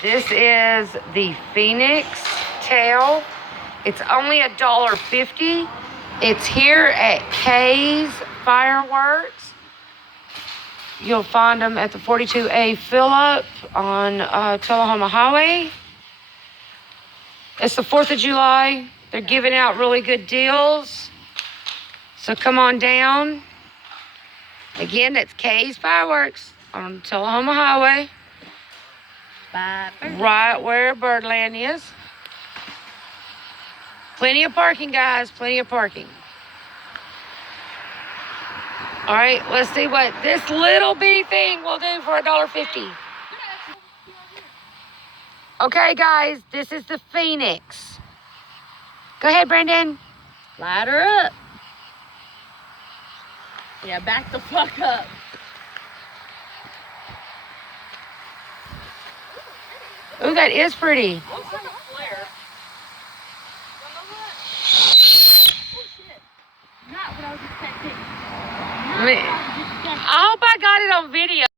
This is the Phoenix tail. It's only $1.50. It's here at Kay's Fireworks. You'll find them at the 42A Phillip on Tullahoma Highway. It's the 4th of July. They're giving out really good deals. So come on down. Again, that's Kay's Fireworks on Tullahoma Highway. Right where Birdland is. Plenty of parking, guys. Plenty of parking. All right, let's see what this little bitty thing will do for $1.50. Okay, guys, this is the Phoenix. Go ahead, Brandon. Light her up. Yeah, back the fuck up. Ooh, that is pretty. Looks like a flare. Not what I was expecting. I hope I got it on video.